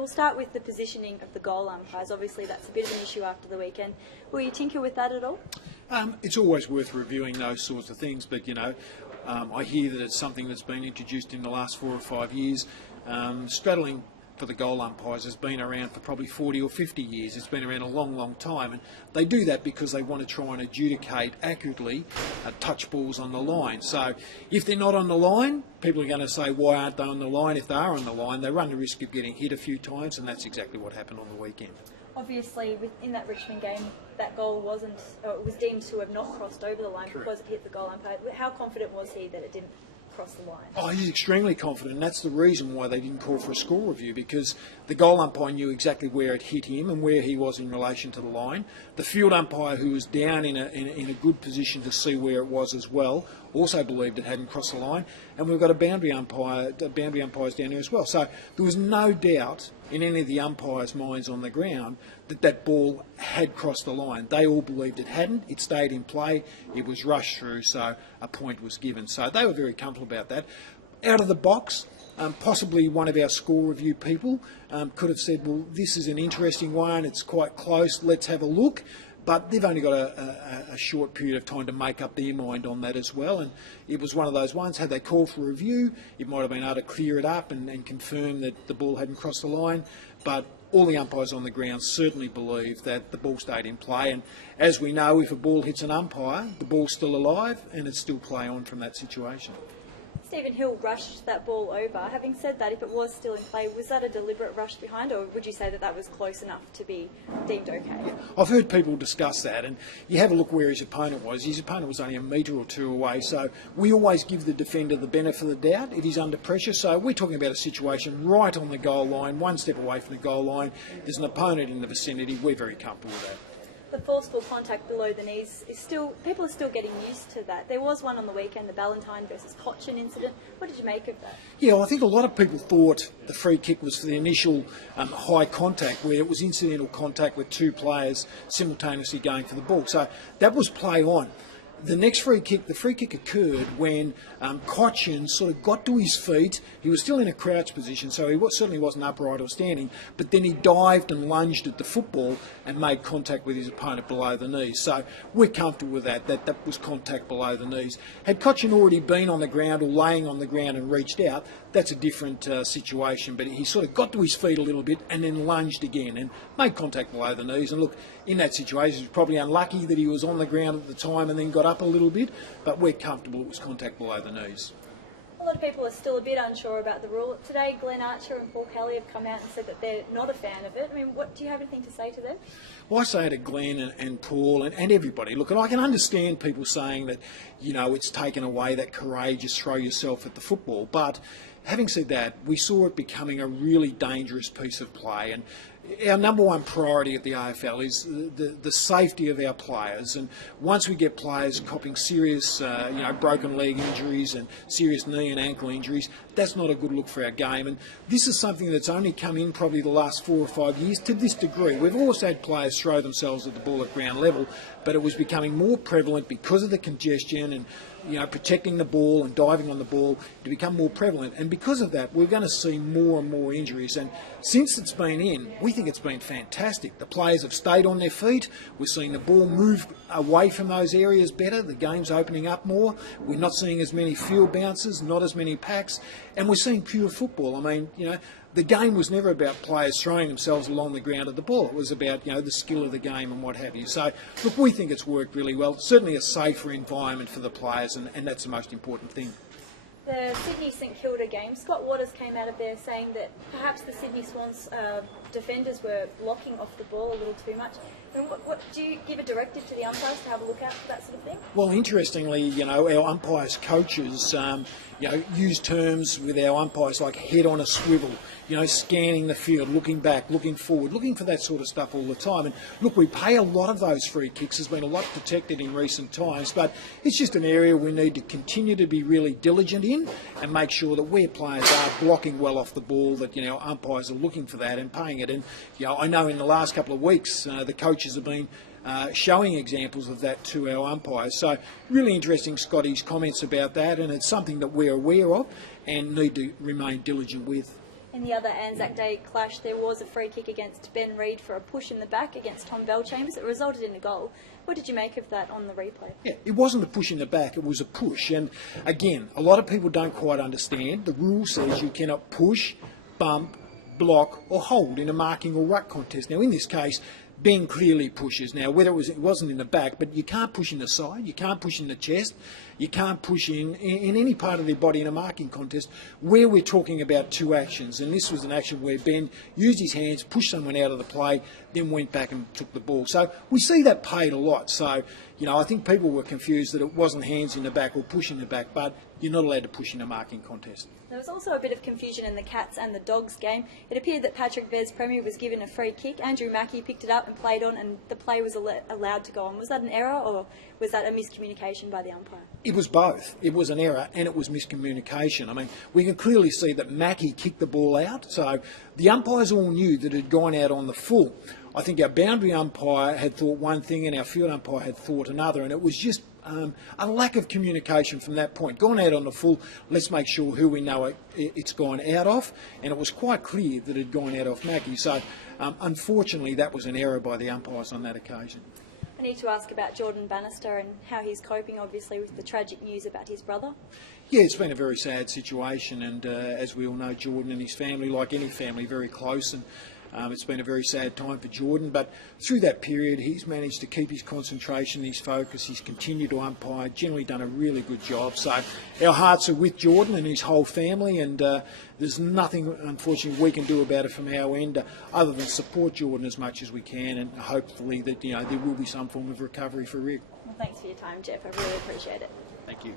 we'll start with the positioning of the goal umpires. Obviously, that's a bit of an issue after the weekend. Will you tinker with that at all? It's always worth reviewing those sorts of things, but I hear that it's something that's been introduced in the last 4 or 5 years. Straddling for the goal umpires has been around for probably 40 or 50 years. It's been around a long, long time, and they do that because they want to try and adjudicate accurately touch balls on the line. So if they're not on the line, people are going to say, why aren't they on the line? If they are on the line, they run the risk of getting hit a few times, and that's exactly what happened on the weekend. Obviously, in that Richmond game, that goal was deemed to have not crossed over the line. Correct. Because it hit the goal umpire. How confident was he that it didn't cross the line? Oh, he's extremely confident, and that's the reason why they didn't call for a score review, because the goal umpire knew exactly where it hit him and where he was in relation to the line. The field umpire, who was down in a good position to see where it was as well, also believed it hadn't crossed the line, and we've got a boundary umpires down there as well. So there was no doubt in any of the umpires' minds on the ground that that ball had crossed the line. They all believed it hadn't. It stayed in play. It was rushed through, so a point was given. So they were very comfortable about that. Out of the box, possibly one of our score review people could have said, well, this is an interesting one. It's quite close. Let's have a look. But they've only got a short period of time to make up their mind on that as well. And it was one of those ones, had they called for a review, it might have been able to clear it up and confirm that the ball hadn't crossed the line. But all the umpires on the ground certainly believe that the ball stayed in play. And as we know, if a ball hits an umpire, the ball's still alive and it's still play on from that situation. Stephen Hill rushed that ball over. Having said that, if it was still in play, was that a deliberate rush behind, or would you say that that was close enough to be deemed okay? I've heard people discuss that, and you have a look where his opponent was. His opponent was only a metre or two away, so we always give the defender the benefit of the doubt if he's under pressure. So we're talking about a situation right on the goal line, one step away from the goal line. There's an opponent in the vicinity. We're very comfortable with that. The forceful contact below the knees is still, people are still getting used to that. There was one on the weekend, the Ballantyne versus Cochin incident. What did you make of that? Yeah, well, I think a lot of people thought the free kick was for the initial high contact, where it was incidental contact with two players simultaneously going for the ball. So that was play on. The next free kick, the free kick occurred when Cochin sort of got to his feet. He was still in a crouch position, so he certainly wasn't upright or standing, but then he dived and lunged at the football and made contact with his opponent below the knees. So we're comfortable with that was contact below the knees. Had Cochin already been on the ground or laying on the ground and reached out, that's a different situation, but he sort of got to his feet a little bit and then lunged again and made contact below the knees. And look, in that situation, he was probably unlucky that he was on the ground at the time and then got up a little bit, but we're comfortable it was contact below the knees. A lot of people are still a bit unsure about the rule. Today, Glenn Archer and Paul Kelly have come out and said that they're not a fan of it. I mean, do you have anything to say to them? Well, I say to Glenn and Paul and everybody, look, and I can understand people saying that, it's taken away that courageous throw yourself at the football, but having said that, we saw it becoming a really dangerous piece of play, and our number one priority at the AFL is the safety of our players. And once we get players copping serious, broken leg injuries and serious knee and ankle injuries, that's not a good look for our game. And this is something that's only come in probably the last 4 or 5 years to this degree. We've always had players throw themselves at the ball at ground level, but it was becoming more prevalent because of the congestion and protecting the ball and diving on the ball to become more prevalent. And because of that, we're going to see more and more injuries. And since it's been in, we think it's been fantastic. The players have stayed on their feet. We're seeing the ball move away from those areas better. The game's opening up more. We're not seeing as many field bounces, not as many packs. And we're seeing pure football. I mean, the game was never about players throwing themselves along the ground at the ball. It was about, the skill of the game and what have you. So, look, we think it's worked really well. Certainly a safer environment for the players, and that's the most important thing. The Sydney-St Kilda game, Scott Waters came out of there saying that perhaps the Sydney Swans defenders were blocking off the ball a little too much. And what do you give a directive to the umpires to have a look out for that sort of thing? Well, interestingly, our umpires coaches, use terms with our umpires like head on a swivel, scanning the field, looking back, looking forward, looking for that sort of stuff all the time. And look, we pay a lot of those free kicks. There's been a lot protected in recent times, but it's just an area we need to continue to be really diligent in and make sure that where players are blocking well off the ball, that, umpires are looking for that and paying it. And, I know in the last couple of weeks, the coaches have been showing examples of that to our umpires. So really interesting, Scotty's comments about that, and it's something that we're aware of and need to remain diligent with. In the other Anzac Day clash, there was a free kick against Ben Reid for a push in the back against Tom Bellchambers. It resulted in a goal. What did you make of that on the replay? Yeah, it wasn't a push in the back, it was a push. And again, a lot of people don't quite understand. The rule says you cannot push, bump, block or hold in a marking or ruck contest. Now in this case, Ben clearly pushes. Now whether it wasn't in the back, but you can't push in the side, you can't push in the chest, you can't push in any part of their body in a marking contest where we're talking about two actions. And this was an action where Ben used his hands, pushed someone out of the play, then went back and took the ball. So we see that paid a lot. So, you know, I think people were confused that it wasn't hands in the back or push in the back, but you're not allowed to push in a marking contest. There was also a bit of confusion in the Cats and the Dogs game. It appeared that Patrick Vez Premier was given a free kick. Andrew Mackey picked it up and played on, and the play was allowed to go on. Was that an error, or was that a miscommunication by the umpire? It was both. It was an error and it was miscommunication. I mean, we can clearly see that Mackey kicked the ball out, so the umpires all knew that it had gone out on the full. I think our boundary umpire had thought one thing and our field umpire had thought another, and it was just a lack of communication from that point. Gone out on the full, let's make sure who we know it's gone out of, and it was quite clear that it had gone out of Mackey. So unfortunately that was an error by the umpires on that occasion. I need to ask about Jordan Bannister and how he's coping, obviously, with the tragic news about his brother. Yeah, it's been a very sad situation, and as we all know, Jordan and his family, like any family, very close, and it's been a very sad time for Jordan, but through that period he's managed to keep his concentration, his focus, he's continued to umpire, generally done a really good job. So our hearts are with Jordan and his whole family, and there's nothing, unfortunately, we can do about it from our end other than support Jordan as much as we can, and hopefully that, you know, there will be some form of recovery for Rick. Well, thanks for your time, Jeff. I really appreciate it. Thank you.